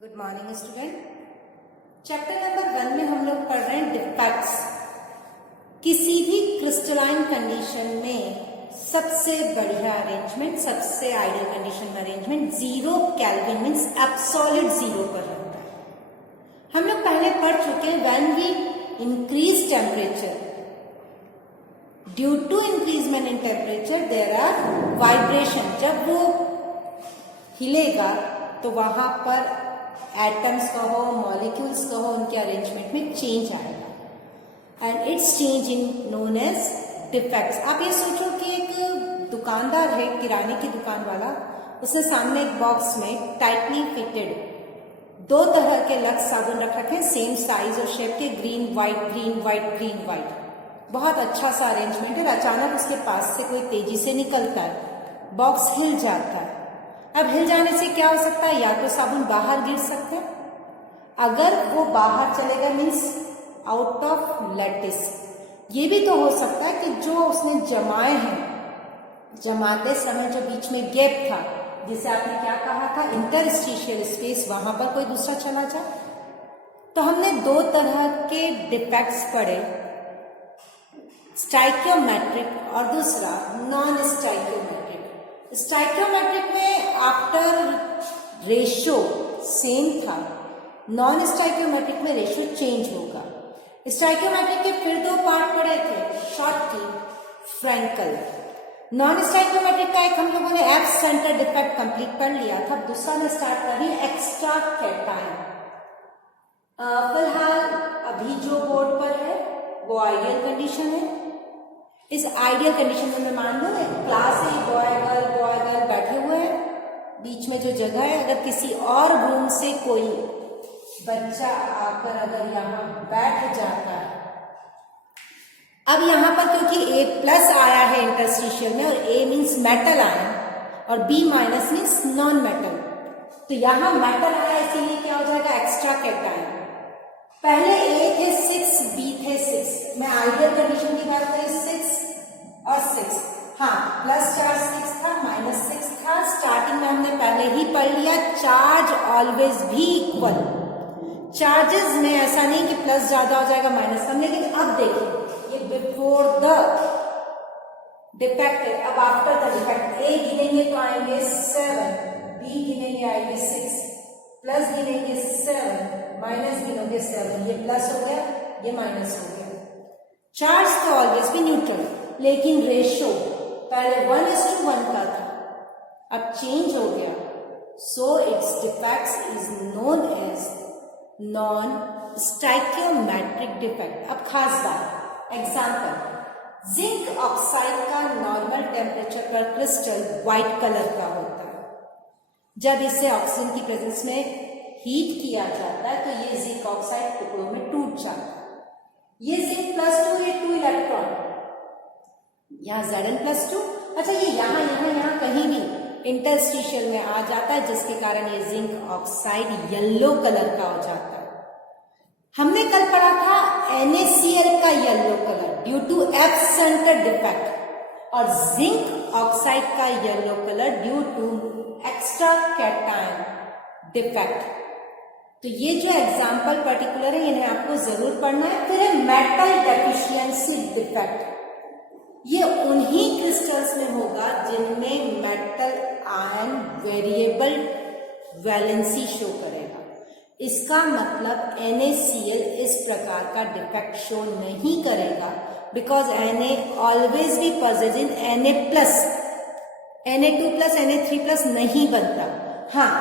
Good morning student. Chapter number 1 में हम लोग पढ़ रहे हैं डिफेक्ट्स। किसी भी क्रिस्टलाइन कंडीशन में सबसे बढ़िया अरेंजमेंट, सबसे आइडियल कंडीशन में अरेंजमेंट 0 केल्विन मीन्स एब्सोल्यूट 0 पर रहता है। हम लोग पहले पढ़ चुके हैं when we increase temperature due to increasement in temperature there are vibration. जब वो हिलेगा तो वहां पर एटम्स कहो, मॉलिक्यूल्स कहो, उनके अरेंजमेंट में चेंज आएगा and it's change in known as defects. आप ये सोचो कि एक दुकानदार है, किराने की दुकान वाला, उसने सामने एक बॉक्स में टाइटली फिटेड 2 तरह के लक्स साबुन रख रखे हैं, सेम साइज और शेप के, green white green white green white, बहुत अच्छा सा अरेंजमेंट है। अचानक उसके पास से कोई तेजी से निकलता है, बॉक्स हिल जाता है। अब हिल जाने से क्या हो सकता है, या तो साबुन बाहर गिर सकता है, अगर वो बाहर चलेगा मीन्स आउट ऑफ लैटिस। ये भी तो हो सकता है कि जो उसने जमाए हैं, जमाते समय जो बीच में गैप था, जिसे आपने क्या कहा था, इंटरस्टिशियल स्पेस, वहां पर कोई दूसरा चला जाए। तो हमने 2 तरह के डिफेक्ट्स पढ़े, स्टाइकियोमेट्रिक और दूसरा नॉन स्टाइकियोमेट्रिक। स्टाइकियोमेट्रिक में आफ्टर रेशियो सेम था, नॉन स्टाइकियोमेट्रिक में रेशियो चेंज होगा। स्टाइकियोमेट्रिक के फिर 2 पार्ट पढ़े थे, शॉटकी, फ्रैंकल। नॉन स्टाइकियोमेट्रिक का एक हम लोगों ने एफ सेंटर डिफेक्ट कंप्लीट पढ़ लिया था, दूसरा में स्टार्ट कर रही एक्स्ट्रा कैटायन। फिलहाल अभी जो बोर्ड पर है वो आइडियल कंडीशन है। इस आइडियल कंडीशन में मैं मान लो एक क्लास है, बॉय गर्ल बैठे हुए हैं, बीच में जो जगह है, अगर किसी और रूम से कोई बच्चा आकर अगर यहाँ बैठ जाता है, अब यहाँ पर क्योंकि A+ आया है इंटरस्टिशियल में, और A मीन्स मेटल आया और B- मीन्स नॉन मेटल, तो यहाँ मेटल आया, इसीलिए क्या हो जाएगा, एक्स्ट्रा कैटायन। पहले A थे 6, B थे 6। मैं आइडियल कंडीशन की बात करी 6 और 6, हाँ, प्लस चार्ज 6 था, माइनस 6 था। स्टार्टिंग में हमने पहले ही पढ़ लिया, चार्ज ऑलवेज भी इक्वल। चार्जेस में ऐसा नहीं कि प्लस ज्यादा हो जाएगा माइनस कम, लेकिन अब देखिए ये बिफोर द डिफेक्ट है, अब आफ्टर द डिफेक्ट। A गिनेंगे तो आएंगे 7, B गिनेंगे आएंगे 6, प्लस गिनेंगे 7, माइनस गिनोगे 7, ये प्लस हो गया, ये माइनस हो गया। चार्ज तो ऑलवेज भी न्यूट्रल, लेकिन रेशियो पहले 1:1 का था, अब चेंज हो गया, so it's defects is known as non stoichiometric defect. अब खास बात, एग्जाम्पल, जिंक ऑक्साइड का नॉर्मल टेम्परेचर पर क्रिस्टल व्हाइट कलर का होता है। जब इसे ऑक्सीजन की प्रेजेंस में हीट किया जाता है तो ये जिंक ऑक्साइड टुकड़ों में टूट जाता है। ये जिंक +2, ये 2 इलेक्ट्रॉन, यहाँ Zn+2। अच्छा, ये यहाँ कहीं भी इंटरस्टिशियल में आ जाता है, जिसके कारण ये जिंक ऑक्साइड येलो कलर का हो जाता है। हमने कल पढ़ा था NaCl का yellow colour due to F centre defect, और जिंक ऑक्साइड का yellow colour due to extra cation defect. तो ये जो एग्जाम्पल पर्टिकुलर है, इन्हें आपको जरूर पढ़ना है। फिर है मेटल डेफिशिएंसी डिफेक्ट। ये उन्हीं क्रिस्टल्स में होगा जिनमें metal ion variable valency show करेगा। इसका मतलब NaCl इस प्रकार का डिफेक्ट शो नहीं करेगा, because Na always be positive in Na+, Na2+, Na3+ नहीं बनता। हाँ,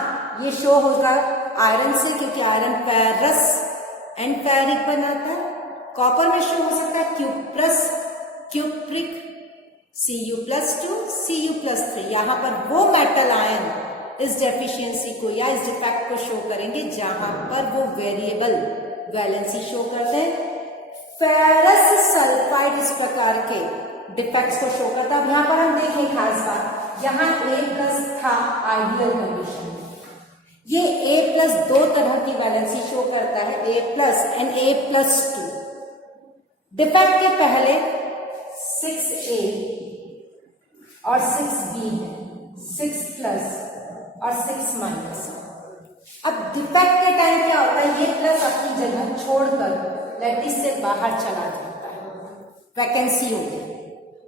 ये शो होगा आयरन से, क्योंकि आयरन फेरस एंड फेरिक बनाता है। कॉपर में शो हो सकता है Cu+, क्यूप्रिक, Cu+2, Cu+3। यहाँ पर वो मेटल आयन इस डेफिशिएंसी को या इस डिफेक्ट को शो करेंगे जहां पर वो वेरिएबल वैलेंसी शो करते हैं। फेरस सल्फाइड इस प्रकार के डिफेक्ट्स को शो करता है। अब यहाँ पर हम देखें खास बात, यहाँ A+ था आइडियल कंडीशन, ये A+ 2 तरह की वैलेंसी शो करता है, A+ एंड A+2। डिफेक्ट के पहले 6A और 6B है, 6+ और 6- अब डिफेक्ट के टाइम क्या होता है, ये प्लस अपनी जगह छोड़कर लैटिस से बाहर चला जाता है, वैकेंसी होगी।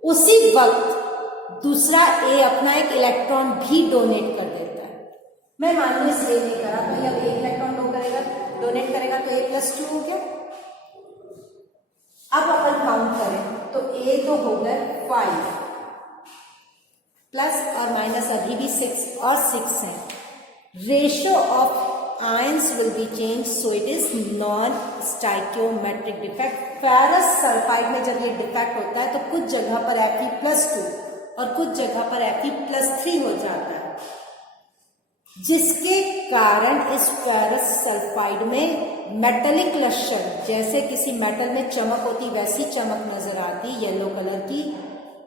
उसी वक्त दूसरा ए अपना एक इलेक्ट्रॉन भी डोनेट कर देता है। मैं मान लो इस ए ने करा, तो अब एक इलेक्ट्रॉन डोनेट करेगा तो ए प्लस 2 हो गया। अब अपन काउंट करें तो ए तो हो गए 5 प्लस और माइनस अभी भी 6 और 6 है। Ratio of ions will be change, so it is non stoichiometric defect. Ferrous sulphide में जब ये डिफेक्ट होता है तो कुछ जगह पर Fe+2 और कुछ जगह पर Fe+3 हो जाता है, जिसके कारण इस फेरस सल्फाइड में मेटेलिक लक्षण, जैसे किसी मेटल में चमक होती वैसी चमक नजर आती येलो कलर की,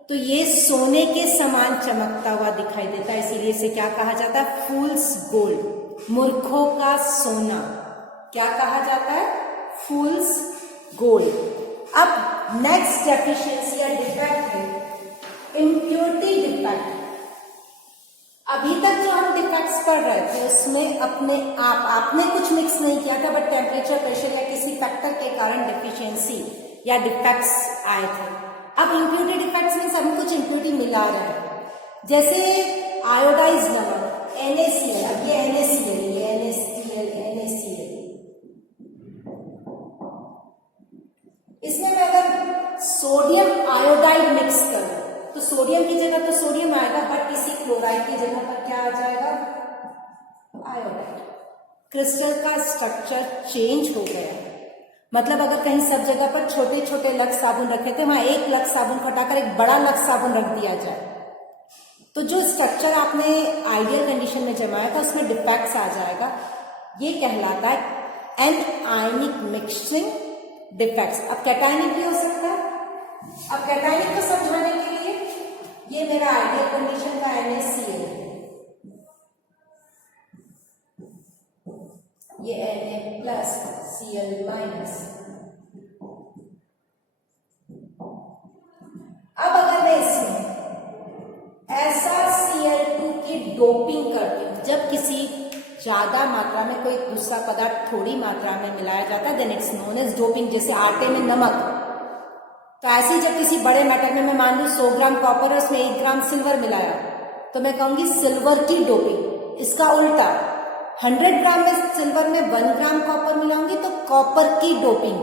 तो ये सोने के समान चमकता हुआ दिखाई देता है। इसीलिए इसे क्या कहा जाता है, फूल्स गोल्ड, मूर्खों का सोना। क्या कहा जाता है, फूल्स गोल्ड। अब नेक्स्ट डेफिशिएंसी या डिफेक्ट है इम्प्योरिटी डिफेक्ट। अभी तक जो हम डिफेक्ट्स पढ़ रहे थे उसमें अपने आपने कुछ मिक्स नहीं किया था, बट टेम्परेचर, प्रेशर या किसी फैक्टर के कारण डेफिशिएंसी या डिफेक्ट्स आए थे। अब इम्प्योरिटी डिफेक्ट्स में सब कुछ इम्प्योरिटी मिला रहे हैं, जैसे आयोडाइज नमक NaCl। अब ये NaCl, इसमें मैं अगर सोडियम आयोडाइड मिक्स करूं तो सोडियम की जगह तो सोडियम आएगा, बट किसी क्लोराइड की जगह पर क्या आ जाएगा, आयोडाइड। क्रिस्टल का स्ट्रक्चर चेंज हो गया। मतलब अगर कहीं सब जगह पर छोटे छोटे लक्स साबुन रखे थे, वहां एक लक्स साबुन को हटाकर एक बड़ा लक्स साबुन रख दिया जाए, तो जो स्ट्रक्चर आपने आइडियल कंडीशन में जमाया था उसमें डिफेक्ट्स आ जाएगा। ये कहलाता है एनआयनिक मिक्सिंग डिफेक्ट्स। अब कैटायनिक भी हो सकता है। अब कैटायनिक को समझाने के लिए ये मेरा आइडियल कंडीशन का NaCl, ये Na+Cl-। अब अगर मैं इसमें ऐसा Cl2 की डोपिंग करती हूं, जब किसी ज्यादा मात्रा में कोई दूसरा पदार्थ थोड़ी मात्रा में मिलाया जाता है, then it's known as doping. जैसे आटे में नमक, तो ऐसे ही जब किसी बड़े मेटल में मैं मान लू 100 ग्राम कॉपर और उसमें 1 ग्राम सिल्वर मिलाया, तो मैं कहूंगी सिल्वर की डोपिंग। इसका उल्टा 100 ग्राम में सिल्वर में 1 ग्राम कॉपर मिलाऊंगी तो कॉपर की doping,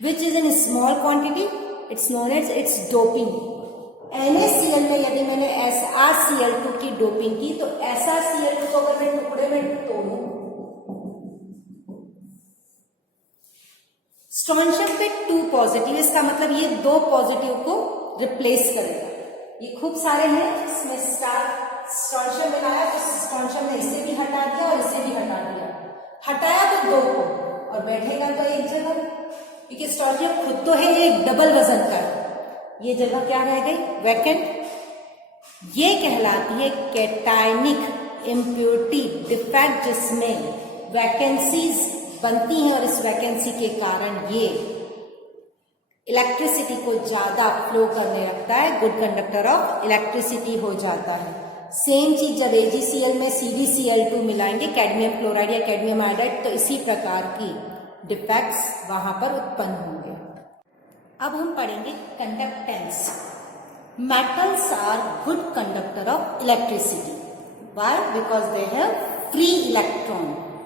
which is in small quantity, it's known as it's doping. NaCl में यदि मैंने SaCl2 की डोपिंग की तो SaCl2 को अगर मैं टुकड़े में तोड़ूं, स्ट्रॉन्शियम पे 2 पॉजिटिव, इसका मतलब ये 2 पॉजिटिव को रिप्लेस करेगा। ये खूब सारे हैं, इसमें स्ट्रॉन्शियम मिलाया तो स्ट्रॉन्शियम ने इसे भी हटा दिया और इसे भी हटा दिया। हटाया तो 2 को और बैठेगा तो एक जगह, क्योंकि स्ट्रॉन्शियम खुद तो है एक डबल वजन का, ये जगह क्या रह गई, वैकेंट। ये कहलाती है कैटायनिक इम्प्योरिटी डिफेक्ट, जिसमें वैकेंसीज बनती हैं और इस वैकेंसी के कारण ये इलेक्ट्रिसिटी को ज्यादा फ्लो करने लगता है, गुड कंडक्टर ऑफ इलेक्ट्रिसिटी हो जाता है। सेम चीज जब AgCl में CdCl2 मिलाएंगे, कैडमियम क्लोराइड या कैडमियम आयोडाइड, तो इसी प्रकार की डिफेक्ट्स वहां पर उत्पन्न होंगे। अब हम पढ़ेंगे conductance. Metals are good conductor of electricity. Why? Because they have free electron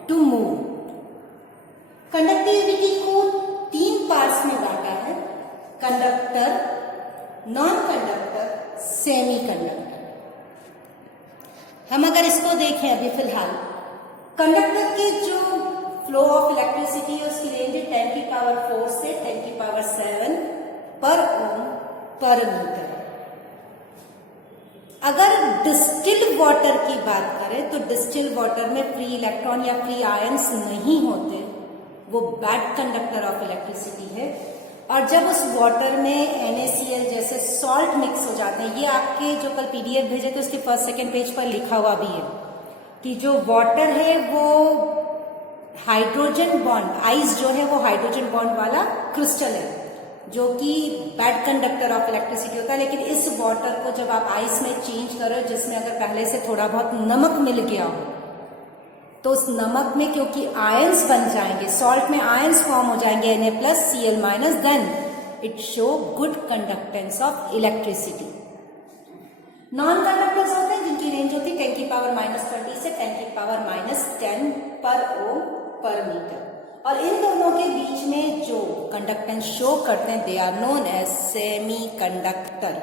to move. Conductivity को 3 पार्ट्स में बांटा है, conductor, non conductor, semi conductor. हम अगर इसको देखें अभी फिलहाल, कंडक्टर के जो फ्लो ऑफ इलेक्ट्रिसिटी है उसकी रेंज है 10⁴ से 10⁷ पर ओम पर मीटर। अगर डिस्टिल्ड वाटर की बात करें तो डिस्टिल्ड वाटर में फ्री इलेक्ट्रॉन या फ्री आयंस नहीं होते, वो बैड कंडक्टर ऑफ इलेक्ट्रिसिटी है। और जब उस वाटर में NaCl जैसे सॉल्ट मिक्स हो जाते हैं, ये आपके जो कल PDF भेजे थे उसके 1st 2nd पेज पर लिखा हुआ भी है कि जो वाटर है वो हाइड्रोजन बॉन्ड, आइस जो है वो हाइड्रोजन बॉन्ड वाला क्रिस्टल है, जो कि बैड कंडक्टर ऑफ इलेक्ट्रिसिटी होता है। लेकिन इस वाटर को जब आप आइस में चेंज करो, जिसमें अगर पहले से थोड़ा बहुत नमक मिल गया हो, तो उस नमक में क्योंकि आयंस बन जाएंगे, सॉल्ट में आयंस फॉर्म हो जाएंगे Na+Cl-, then it show good conductance of electricity. Non conductors होते हैं जिनकी रेंज होती है 10⁻20 से 10⁻10 पर ओम पर मीटर, और इन दोनों के बीच में जो कंडक्टेंस शो करते हैं they are known as semi conductor.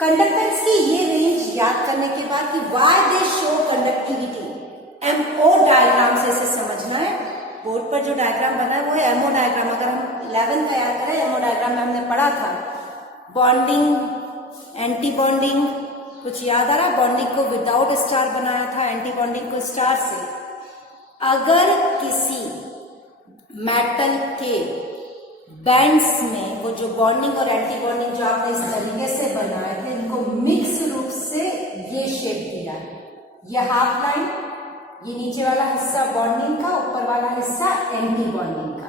Conductance की ये रेंज याद करने के बाद कि why they show conductivity, MO diagram से इसे समझना है। बोर्ड पर जो डायग्राम बना है वो है MO डायग्राम। अगर हम 11 का याद करें, MO डायग्राम में हमने पढ़ा था बॉन्डिंग, एंटी बॉन्डिंग, कुछ याद आ रहा? बॉन्डिंग को विदाउट स्टार बनाया था, एंटी बॉन्डिंग को स्टार से। अगर किसी मेटल के बैंड्स में वो जो बॉन्डिंग और एंटी बॉन्डिंग जो आपने इस तरीके से बनाए थे, इनको मिक्स रूप से ये शेप दिया है। ये हाफ लाइन, ये नीचे वाला हिस्सा बॉन्डिंग का, ऊपर वाला हिस्सा एंटी बॉन्डिंग का।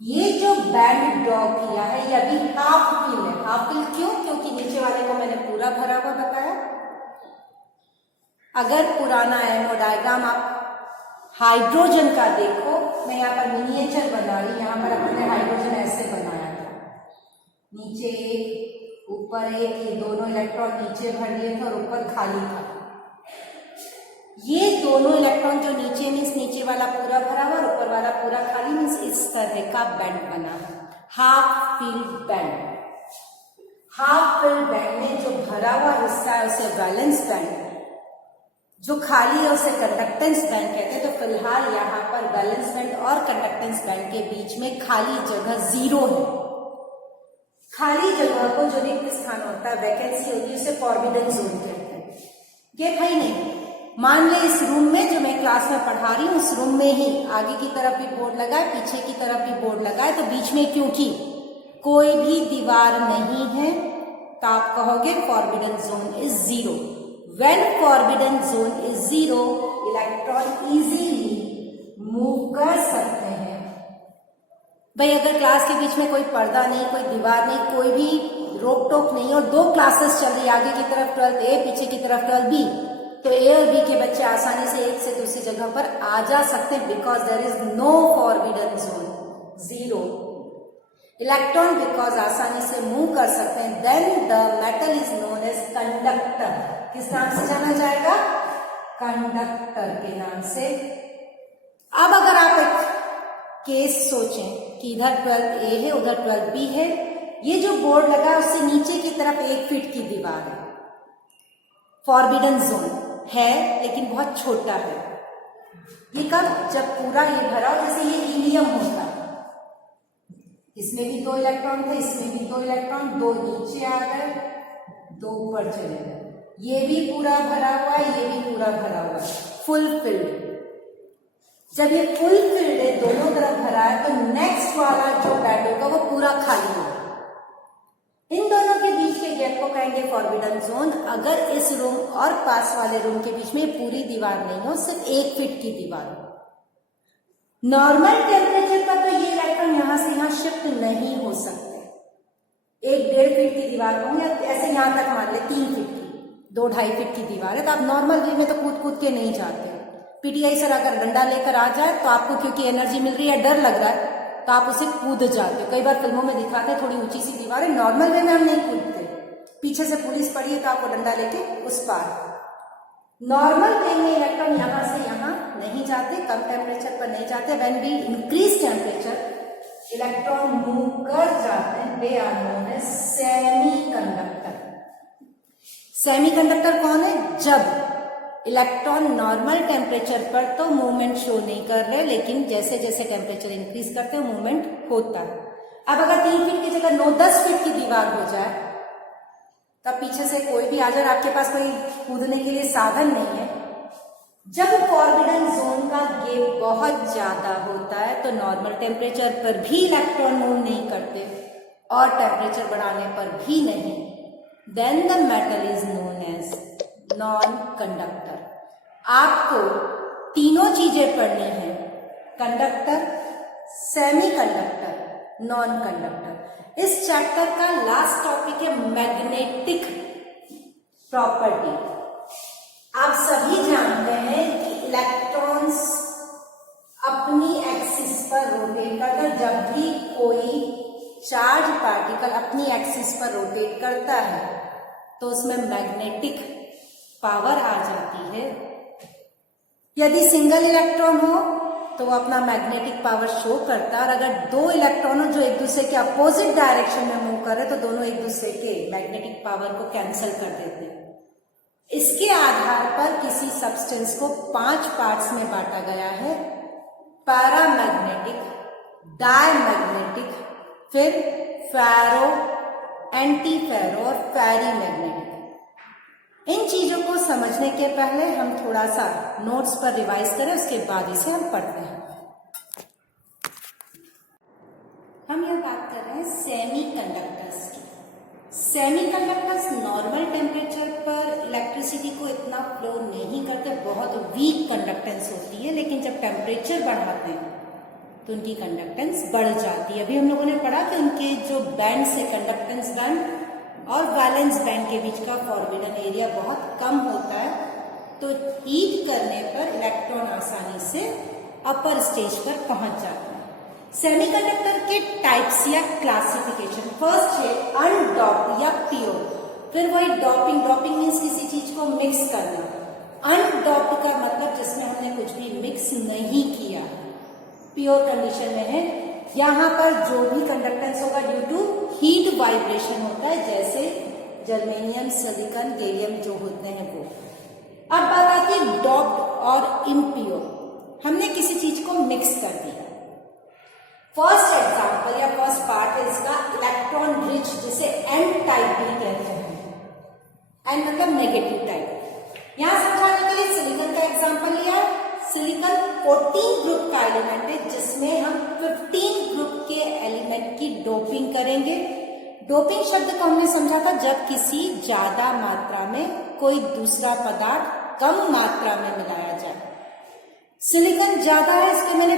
ये जो बैंड ड्रॉ किया है ये अभी हाफ फिल है। हाफ फिल क्यों? क्योंकि नीचे वाले को मैंने पूरा भरा हुआ बताया। अगर पुराना एमओ डायग्राम आप हाइड्रोजन का देखो, मैं यहाँ पर मिनिएचर बना रही, यहाँ पर अपने हाइड्रोजन ऐसे बनाया था, नीचे एक ऊपर एक, ये दोनों इलेक्ट्रॉन नीचे भर दिए थे और ऊपर खाली था। ये दोनों इलेक्ट्रॉन जो नीचे मीन्स नीचे वाला पूरा भरा हुआ और ऊपर वाला पूरा खाली मीन्स इस तरह का बैंड बना, half filled band. Half filled band में जो भरा हुआ हिस्सा है उसे वैलेंस बैंड, जो खाली है उसे कंडक्टेंस बैंड कहते हैं। तो फिलहाल यहाँ पर वैलेंस बैंड और कंडक्टेंस बैंड के बीच में खाली जगह 0 है। खाली जगह को जो रिक्त स्थान होता है, वैकेंसी होती है, उसे फॉरबिडन जोन कहते हैं। ये भाई नहीं, मान ले इस रूम में जो मैं क्लास में पढ़ा रही हूँ, उस रूम में ही आगे की तरफ भी बोर्ड लगा है, पीछे की तरफ भी बोर्ड लगा है, तो बीच में क्योंकि कोई भी दीवार नहीं है तो आप कहोगे forbidden zone is 0। When forbidden zone is 0, electron easily move कर सकते हैं। भाई अगर क्लास के बीच में कोई पर्दा नहीं, कोई दीवार नहीं, कोई भी रोक टोक नहीं और 2 क्लासेस चल रही, आगे की तरफ 12th A, पीछे की तरफ 12th B, तो A और B के बच्चे आसानी से एक से दूसरी जगह पर आ जा सकते हैं, because there is no forbidden zone, 0। Electron because आसानी से मूव कर सकते हैं, then the metal is known as conductor. किस नाम से जाना जाएगा? कंडक्टर के नाम से। अब अगर आप एक केस सोचें कि इधर 12th A है, उधर 12th B है, ये जो बोर्ड लगा है उससे नीचे की तरफ 1 फीट की दीवार है, फॉरबिडन जोन है लेकिन बहुत छोटा है। ये कब? जब पूरा ये भरा हो, जैसे ये हीलियम होता है, इसमें भी 2 इलेक्ट्रॉन थे, इसमें भी 2 इलेक्ट्रॉन, 2 नीचे आ गए, 2 ऊपर चले गए, ये भी पूरा भरा हुआ है, ये भी पूरा भरा हुआ है, फुल फिल्ड। जब ये फुल फिल्ड है, दोनों तरफ भरा है, तो नेक्स्ट वाला जो बैंड होगा वो पूरा खाली होगा। इन दोनों के बीच के गैप को कहेंगे फॉरबिडन जोन। अगर इस रूम और पास वाले रूम के बीच में पूरी दीवार नहीं हो, सिर्फ 1 फीट की दीवार हो, नॉर्मल टेम्परेचर पर तो ये इलेक्ट्रॉन यहां से यहां शिफ्ट नहीं हो सकते। 1-1.5 फीट की दीवार होंगे, ऐसे यहां तक मान ले 3 फीट की, 2-2.5 फीट की दीवार है, तो आप नॉर्मल वे में तो कूद कूद के नहीं जाते। पीटीआई सर अगर डंडा लेकर आ जाए तो आपको क्योंकि एनर्जी मिल रही है, डर लग रहा है, तो आप उसे कूद जाते हो। कई बार फिल्मों में दिखाते हैं थोड़ी ऊंची सी दीवार है, नॉर्मल वे में हम नहीं कूदते, पीछे से पुलिस पड़ी है तो आपको डंडा लेके उस पार। नॉर्मल वे में इलेक्ट्रॉन यहां से यहां नहीं जाते, कम टेम्परेचर पर नहीं जाते। When we increase temperature electron move कर जाते हैं, they are known as semi conductor. Semi conductor कौन है? जब इलेक्ट्रॉन नॉर्मल टेम्परेचर पर तो मूवमेंट शो नहीं कर रहे, लेकिन जैसे जैसे टेम्परेचर इंक्रीज करते हैं मूवमेंट होता है। अब अगर 3 फीट की जगह 9-10 फीट की दीवार हो जाए, तब पीछे से कोई भी आ जाए, आपके पास कोई कूदने के लिए साधन नहीं है। जब फॉरबिडन जोन का गैप बहुत ज्यादा होता है तो नॉर्मल टेम्परेचर पर भी इलेक्ट्रॉन मूव नहीं करते और टेम्परेचर बढ़ाने पर भी नहीं, then the metal is known as non conductor. आपको तीनों चीजें पढ़नी है, conductor, semi conductor, non conductor. इस चैप्टर का लास्ट टॉपिक है मैग्नेटिक प्रॉपर्टी। आप सभी जानते हैं कि इलेक्ट्रॉन्स अपनी एक्सिस पर रोटेट करता है। जब भी कोई चार्ज पार्टिकल अपनी एक्सिस पर रोटेट करता है तो उसमें मैग्नेटिक पावर आ जाती है। यदि सिंगल इलेक्ट्रॉन हो तो वो अपना मैग्नेटिक पावर शो करता है, और अगर दो इलेक्ट्रॉन हो जो एक दूसरे के अपोजिट डायरेक्शन में मूव कर रहे तो दोनों एक दूसरे के मैग्नेटिक पावर को कैंसिल कर देते हैं। इसके आधार पर किसी सब्सटेंस को 5 पार्ट्स में बांटा गया है, पैरामैग्नेटिक, डायमैग्नेटिक, फिर फेरो, एंटी फेरो और फेरीमैग्नेटिक। इन चीजों को समझने के पहले हम थोड़ा सा नोट्स पर रिवाइज करें, उसके बाद इसे हम पढ़ते हैं। हम यह बात कर रहे हैं सेमीकंडक्टर्स की। सेमीकंडक्टर्स नॉर्मल टेम्परेचर पर इलेक्ट्रिसिटी को इतना फ्लो नहीं करते, बहुत वीक कंडक्टेंस होती है, लेकिन जब टेम्परेचर बढ़ाते हैं तो उनकी कंडक्टेंस बढ़ जाती है। अभी हम लोगों ने पढ़ा कि उनके जो बैंड से कंडक्टेंस बैंड और वैलेंस बैंड के बीच का फॉरबिडन एरिया बहुत कम होता है, तो हीट करने पर इलेक्ट्रॉन आसानी से अपर स्टेज पर पहुंच जाते हैं। सेमीकंडक्टर के टाइप्स या क्लासिफिकेशन, फर्स्ट है अनडॉप्ड या प्योर, फिर वही डॉपिंग, डॉपिंग मीन्स किसी चीज को मिक्स करना। अनडॉप्ड का मतलब जिसमें हमने कुछ भी मिक्स नहीं किया, प्योर कंडीशन में है। यहाँ पर जो भी कंडक्टेंस होगा ड्यू टू हीट वाइब्रेशन होता है, जैसे जर्मेनियम, सिलिकॉन, गैलियम जो होते हैं वो। अब बात आती है डॉप्ड और इम्प्योर। हमने किसी चीज को मिक्स कर दिया। फर्स्ट एग्जांपल या फर्स्ट पार्ट है इसका इलेक्ट्रॉन रिच, जिसे एन टाइप भी कहते हैं। एन मतलब नेगेटिव टाइप। यहां समझाने के लिए सिलिकॉन का एग्जांपल लिया। सिलिकॉन 14 ग्रुप का एलिमेंट है, जिसमें हम 15 ग्रुप के एलिमेंट की डोपिंग करेंगे। डोपिंग शब्द को हमने समझा था जब किसी ज्यादा मात्रा में कोई दूसरा पदार्थ कम मात्रा में मिलाया जाए। सिलिकॉन ज्यादा है, इसके मैंने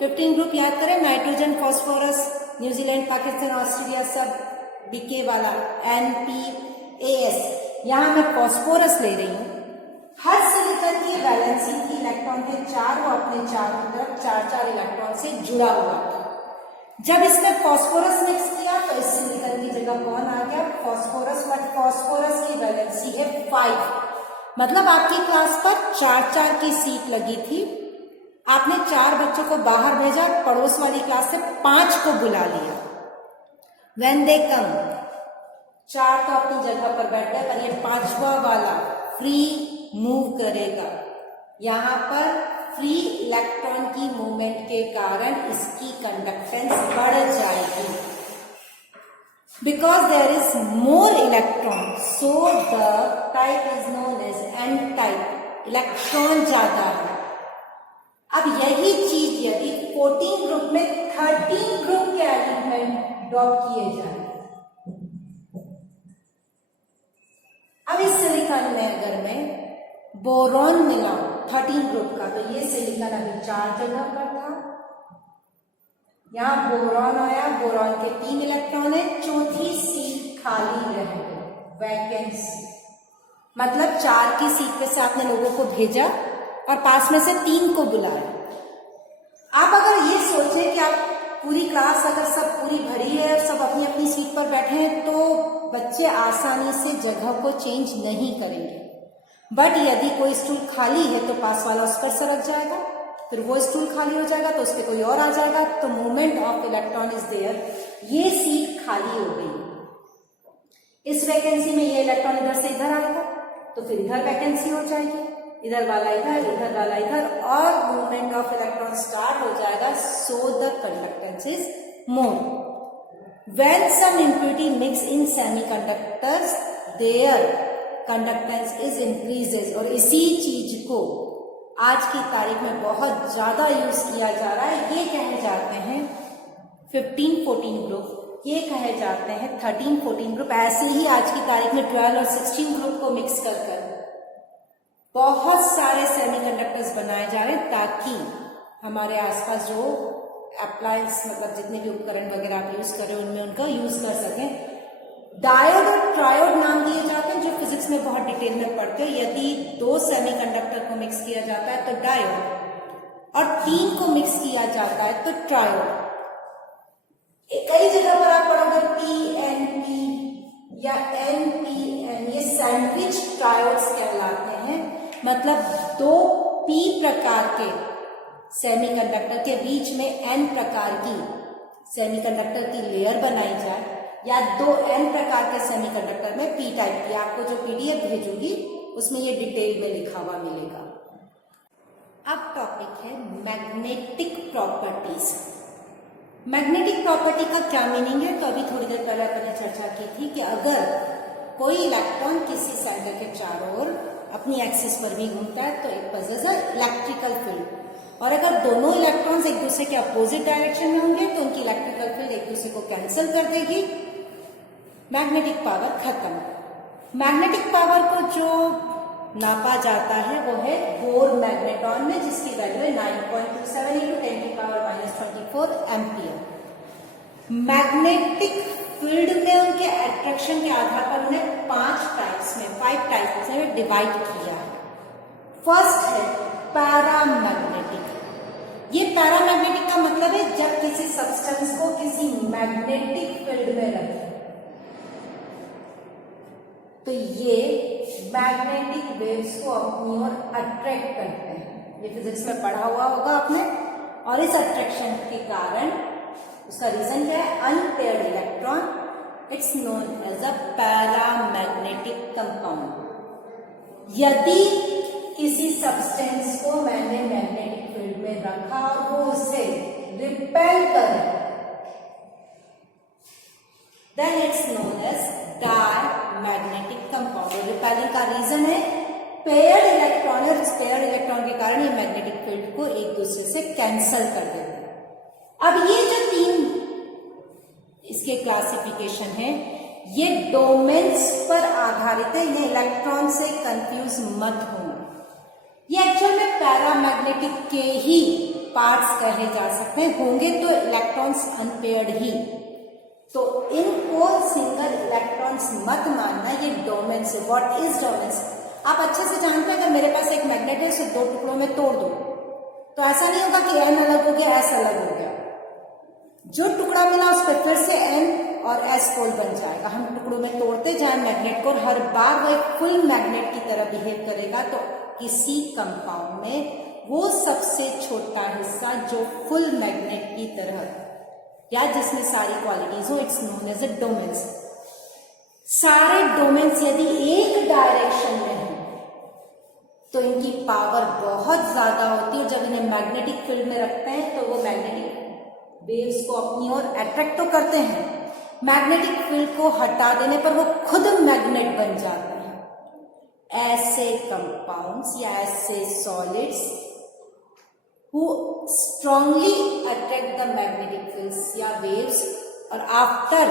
15 ग्रुप याद करें। Nitrogen, phosphorus, New Zealand, Pakistan, Australia सब बीके वाला NPAS। यहां मैं फास्फोरस ले रही हूं। हर सिलिकॉन की वैलेंसी की इलेक्ट्रॉन के 4, वो अपने चारों तरफ 4 इलेक्ट्रॉन से जुड़ा हुआ था। जब इसमें फास्फोरस मिक्स किया तो इस सिलिकॉन की जगह कौन आ गया? फास्फोरस। बट फास्फोरस की वैलेंसी है 5, मतलब आपकी क्लास पर 4 की सीट लगी थी। आपने 4 बच्चों को बाहर भेजा, पड़ोस वाली क्लास से 5 को बुला लिया। व्हेन दे कम, 4 तो अपनी जगह पर बैठ गए, पर ये 5वां वाला फ्री मूव करेगा। यहां पर फ्री इलेक्ट्रॉन की मूवमेंट के कारण इसकी कंडक्टेंस बढ़ जाएगी। Because there is more electron, so the type is known as N type. Electron ज्यादा है। अब यही चीज यदि 14 ग्रुप में 13 ग्रुप के एलिमेंट ड्रॉप किए जाए, अब इस सिलिकॉन में अगर मैं बोरॉन मिलाऊं 13 ग्रुप का, तो ये सिलिकॉन अभी 4 जगह पर था। यहां बोरॉन आया, बोरॉन के 3 इलेक्ट्रॉन है, चौथी सीट खाली रह गई, वैकेंसी। मतलब 4 की सीट पे से आपने लोगों को भेजा और पास में से 3 को बुलाया। आप अगर ये सोचें कि आप पूरी क्लास अगर सब पूरी भरी है और सब अपनी अपनी सीट पर बैठे हैं, तो बच्चे आसानी से जगह को चेंज नहीं करेंगे। बट यदि कोई स्टूल खाली है तो पास वाला उस पर सरक जाएगा, फिर वो स्टूल खाली हो जाएगा तो उस पर कोई और आ जाएगा, तो movement of electron is there. ये सीट खाली हो गई, इस वैकेंसी में ये इलेक्ट्रॉन इधर से इधर आएगा, तो फिर इधर वैकेंसी हो जाएगी, इधर वाला इधर, और मूवमेंट ऑफ इलेक्ट्रॉन स्टार्ट हो जाएगा। So the conductance is more. When some impurity mix in semiconductors, their conductance is increases। और इसी चीज को आज की तारीख में बहुत ज्यादा यूज किया जा रहा है। ये कहे जाते हैं 15-14 ग्रुप, ये कहे जाते हैं 13-14 ग्रुप। ऐसे ही आज की तारीख में 12 और 16 ग्रुप को मिक्स कर बहुत सारे सेमीकंडक्टर्स बनाए जा रहे हैं, ताकि हमारे आसपास जो अप्लायंस मतलब जितने भी उपकरण वगैरह आप यूज कर रहे हो उनमें उनका यूज कर सकें। डायोड और ट्रायोड नाम दिए जाते हैं, जो फिजिक्स में बहुत डिटेल में पढ़ते हो। यदि 2 सेमीकंडक्टर को मिक्स किया जाता है तो डायोड, और 3 को मिक्स किया जाता है तो ट्रायोड। कई जगह पर आप पढ़ोगे PNP या NPN, ये सैंडविच ट्रायोड्स कहलाते हैं। मतलब 2 P प्रकार के सेमीकंडक्टर के बीच में N प्रकार की सेमीकंडक्टर की लेयर बनाई जाए, या 2 N प्रकार के सेमीकंडक्टर में P टाइप की। आपको जो PDF भेजूंगी उसमें ये डिटेल में लिखा हुआ मिलेगा। अब टॉपिक है मैग्नेटिक प्रॉपर्टीज। मैग्नेटिक प्रॉपर्टी का क्या मीनिंग है? तो अभी थोड़ी देर पहले मैंने चर्चा की थी कि अगर कोई इलेक्ट्रॉन किसी सेंटर के चारों ओर अपनी एक्सिस पर भी घूमता है तो इट पॉसेस इलेक्ट्रिकल फील्ड, और अगर दोनों इलेक्ट्रॉन्स एक दूसरे के अपोजिट डायरेक्शन में होंगे तो उनकी इलेक्ट्रिकल फील्ड एक दूसरे को कैंसिल कर देगी, मैग्नेटिक पावर खत्म। मैग्नेटिक पावर को जो नापा जाता है वो है बोर मैग्नेटॉन में, जिसकी वैल्यू है 9.27 × 10⁻⁻24 एम्पियर। मैग्नेटिक फील्ड में उनके अट्रैक्शन के आधार पर उन्हें 5 टाइप्स में डिवाइड किया है। फर्स्ट है पैरामैग्नेटिक। ये पैरामैग्नेटिक का मतलब है जब किसी सब्सटेंस को किसी मैग्नेटिक फील्ड में रखें तो ये मैग्नेटिक वेव्स को अपनी ओर अट्रैक्ट करते हैं। ये फिजिक्स में पढ़ा हुआ होगा आपने। और इस अट्रैक्शन के कारण उसका रीजन क्या है? Unpaired electron. It's known as a paramagnetic compound. यदि किसी सब्सटेंस को मैंने मैग्नेटिक फील्ड में रखा और वो उसे रिपेल करे, then it's known as diamagnetic compound. Repelling का रीजन है पेयर्ड इलेक्ट्रॉन, और इस पेयर्ड इलेक्ट्रॉन के कारण ये मैग्नेटिक फील्ड को एक दूसरे से कैंसल कर देते हैं। अब ये जो 3 इसके क्लासिफिकेशन है ये डोमेन्स पर आधारित है, ये इलेक्ट्रॉन से कंफ्यूज मत हो। ये एक्चुअल में पैरामैग्नेटिक के ही पार्ट्स कहे जा सकते हैं, होंगे तो इलेक्ट्रॉन्स अनपेयर्ड ही। तो इनको सिंगल इलेक्ट्रॉन्स मत मानना, ये डोमेन्स है। What is domains? आप अच्छे से जानते हैं, अगर मेरे पास एक मैग्नेट है उसे 2 टुकड़ों में तोड़ दो तो ऐसा नहीं होगा कि N अलग हो गया, S अलग हो गया। जो टुकड़ा मिला उस पर फिर से N और S पोल बन जाएगा। हम टुकड़ों में तोड़ते जाए मैग्नेट को, और हर बार वो एक फुल मैग्नेट की तरह बिहेव करेगा। तो किसी कंपाउंड में वो सबसे छोटा हिस्सा जो फुल मैग्नेट की तरह या जिसमें सारी क्वालिटीज हो, it's known as a domains. सारे डोमेन्स यदि एक डायरेक्शन में हो तो इनकी पावर बहुत ज्यादा होती है। जब इन्हें मैग्नेटिक फील्ड में रखते हैं तो वो मैग्नेटिक वेव्स को अपनी ओर अट्रैक्ट तो करते हैं, मैग्नेटिक फील्ड को हटा देने पर वो खुद मैग्नेट बन जाते हैं। ऐसे कंपाउंड्स या ऐसे solids who strongly attract the magnetic fields या waves, और after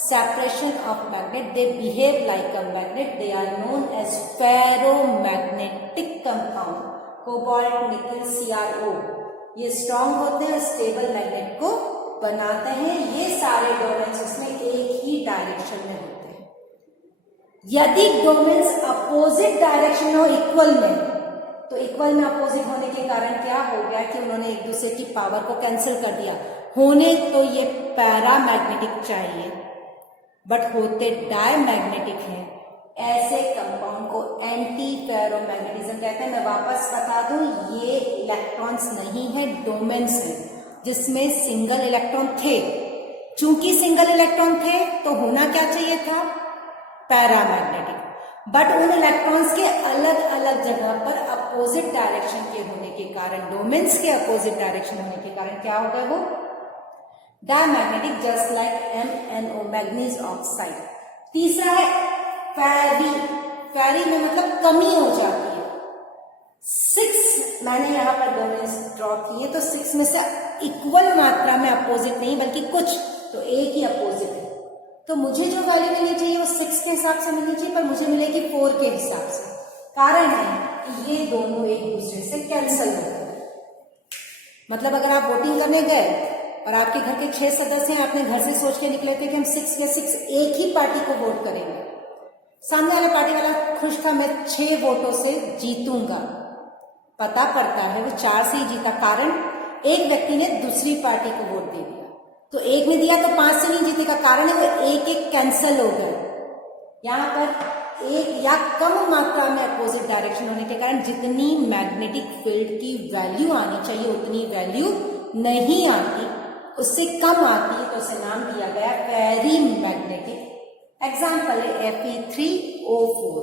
separation of magnet they behave like a magnet, they are known as ferromagnetic compound। Cobalt, निकल, CrO ये स्ट्रॉन्ग होते हैं, स्टेबल मैग्नेट को बनाते हैं। ये सारे डोमेन्स इसमें एक ही डायरेक्शन में होते हैं। यदि डोमेन्स अपोजिट डायरेक्शन में हो इक्वल में, तो इक्वल में अपोजिट होने के कारण क्या हो गया कि उन्होंने एक दूसरे की पावर को कैंसिल कर दिया। होने तो ये पैरामैग्नेटिक चाहिए बट होते डायमैग्नेटिक हैं। ऐसे कंपाउंड को एंटी फेरोमैग्नेटिज्म कहते हैं। मैं वापस बता दूं, ये इलेक्ट्रॉन्स नहीं है, डोमेन्स है जिसमें सिंगल इलेक्ट्रॉन थे। चूंकि सिंगल इलेक्ट्रॉन थे तो होना क्या चाहिए था? पैरामैग्नेटिक। बट उन इलेक्ट्रॉन्स के अलग अलग जगह पर अपोजिट डायरेक्शन के होने के कारण, डोमेन्स के अपोजिट डायरेक्शन होने के कारण क्या होगा? वो diamagnetic, just like MnO manganese oxide. तीसरा है फेरी। फेरी में मतलब कमी हो जाती है। 6 मैंने यहाँ पर डोमेन्स ड्रॉ किए तो 6 में से इक्वल मात्रा में अपोजिट नहीं बल्कि कुछ तो एक ही अपोजिट है। तो मुझे जो वैल्यू मिलनी चाहिए वो 6 के हिसाब से मिलनी चाहिए, पर मुझे मिलेगी 4 के हिसाब से। कारण है कि ये दोनों एक दूसरे से कैंसिल होते हैं। मतलब अगर आप वोटिंग करने गए और आपके घर के 6 सदस्य हैं, आपने घर से सोच के निकले थे कि हम 6 के 6 एक ही पार्टी को वोट करेंगे। सामने वाला पार्टी वाला खुश था, मैं 6 वोटों से जीतूंगा। पता पड़ता है वो 4 से ही जीता, कारण एक व्यक्ति ने दूसरी पार्टी को वोट दे दिया। तो एक ने दिया तो 5 से नहीं जीतेगा, कारण है वो एक एक कैंसल हो गया। यहाँ पर एक या कम मात्रा में अपोजिट डायरेक्शन होने के कारण जितनी मैग्नेटिक फील्ड की वैल्यू आनी चाहिए उतनी वैल्यू नहीं आती, उससे कम आती है, तो उसे नाम दिया गया फेरी मैग्नेटिक। एग्जाम्पल है Fe3O4।